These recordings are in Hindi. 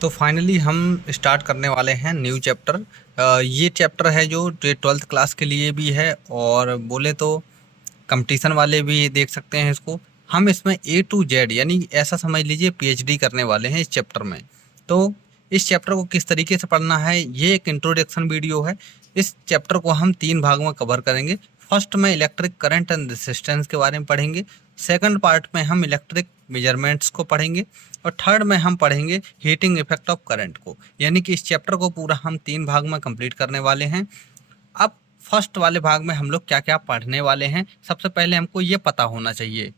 तो फाइनली हम स्टार्ट करने वाले हैं न्यू चैप्टर। ये चैप्टर है जो 12th क्लास के लिए भी है और बोले तो कंपटीशन वाले भी देख सकते हैं इसको। हम इसमें A to Z यानी ऐसा समझ लीजिए PhD करने वाले हैं इस चैप्टर में। तो इस चैप्टर को किस तरीके से पढ़ना है, ये एक इंट्रोडक्शन वीडियो है। इस चैप्टर को हम 3 भाग में कवर करेंगे। फर्स्ट में इलेक्ट्रिक करंट एंड रेजिस्टेंस के बारे में पढ़ेंगे। सेकंड पार्ट में हम इलेक्ट्रिक मेजरमेंट्स को पढ़ेंगे और थर्ड में हम पढ़ेंगे हीटिंग इफेक्ट ऑफ करंट को। यानी कि इस चैप्टर को पूरा हम 3 भाग में कंप्लीट करने वाले हैं। अब फर्स्ट वाले भाग में हम लोग क्या क्या पढ़ने वाले हैं, सबसे पहले हमको ये पता होना चाहिए।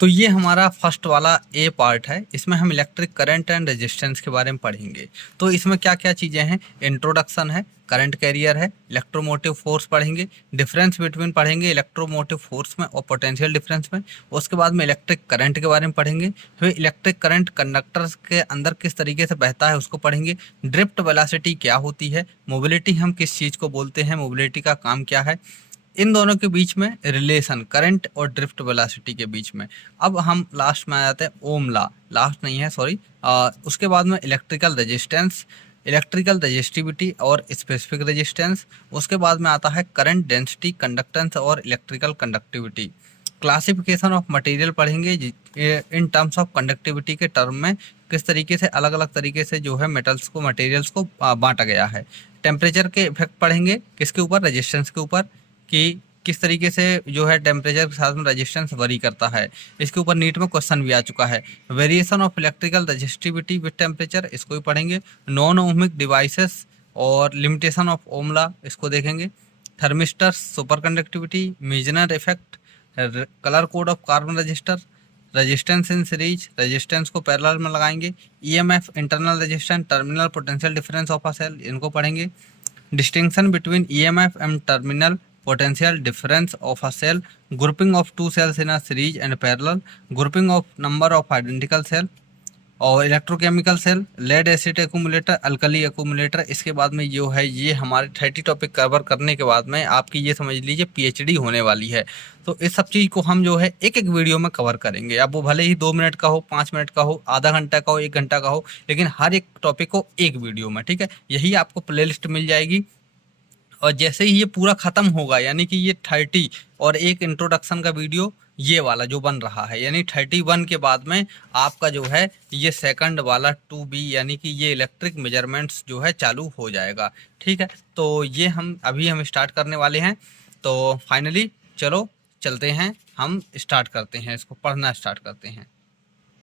तो ये हमारा फर्स्ट वाला ए पार्ट है। इसमें हम इलेक्ट्रिक करंट एंड रेजिस्टेंस के बारे में पढ़ेंगे। तो इसमें क्या क्या चीज़ें हैं, इंट्रोडक्शन है, करंट कैरियर है, इलेक्ट्रोमोटिव फोर्स पढ़ेंगे, डिफरेंस बिटवीन पढ़ेंगे इलेक्ट्रोमोटिव फोर्स में और पोटेंशियल डिफरेंस में। उसके बाद में इलेक्ट्रिक करंट के बारे में पढ़ेंगे। फिर इलेक्ट्रिक करंट कंडक्टर्स के अंदर किस तरीके से बहता है उसको पढ़ेंगे। ड्रिफ्ट वेलोसिटी क्या होती है, मोबिलिटी हम किस चीज़ को बोलते हैं, मोबिलिटी का काम क्या है, इन दोनों के बीच में रिलेशन करंट और ड्रिफ्ट वेलोसिटी के बीच में। अब हम लास्ट में आ जाते हैं ओम लॉ, लास्ट नहीं है सॉरी। उसके बाद में इलेक्ट्रिकल रेजिस्टेंस, इलेक्ट्रिकल रेजिस्टिविटी और स्पेसिफिक रेजिस्टेंस। उसके बाद में आता है करंट डेंसिटी, कंडक्टेंस और electrical conductivity. Classification of material पढ़ेंगे इन टर्म्स ऑफ कंडक्टिविटी के टर्म में किस तरीके से अलग अलग तरीके से जो है मेटल्स को, मटेरियल्स को बांटा गया है। टेम्परेचर के इफेक्ट पढ़ेंगे किसके ऊपर, रेजिस्टेंस के ऊपर, कि किस तरीके से जो है टेम्परेचर के साथ में रेजिस्टेंस वरी करता है। इसके ऊपर नीट में क्वेश्चन भी आ चुका है। Variation of electrical resistivity with temperature, इसको भी पढ़ेंगे। नॉन ओमिक डिवाइसेस और लिमिटेशन ऑफ ओम लॉ, इसको देखेंगे। Thermistor, superconductivity, Meissner effect, colour code of carbon resistor, resistance in series, resistance को पैरेलल में लगाएंगे। EMF, internal resistance, terminal potential difference of a cell, इनको पढ़ेंगे। Distinction between EMF and terminal potential difference of a cell, grouping of two cells in a series and parallel, grouping of number of identical cell और electrochemical cell, lead acid accumulator, alkali accumulator. इसके बाद में जो है ये हमारे 30 टॉपिक कवर करने के बाद में आपकी ये समझ लीजिए PhD होने वाली है। तो इस सब चीज़ को हम जो है एक एक वीडियो में कवर करेंगे। अब वो भले ही 2 मिनट का हो, 5 मिनट का हो, आधा घंटा का हो, 1 घंटा का हो, लेकिन हर एक टॉपिक को एक वीडियो में, ठीक है। यही आपको प्लेलिस्ट मिल जाएगी और जैसे ही ये पूरा खत्म होगा, यानी कि ये 30 और एक इंट्रोडक्शन का वीडियो ये वाला जो बन रहा है, यानी 31 के बाद में आपका जो है ये सेकंड वाला 2B यानी कि ये इलेक्ट्रिक मेजरमेंट्स जो है चालू हो जाएगा, ठीक है। तो ये हम स्टार्ट करने वाले हैं। तो फाइनली चलो चलते हैं, हम स्टार्ट करते हैं, इसको पढ़ना स्टार्ट करते हैं।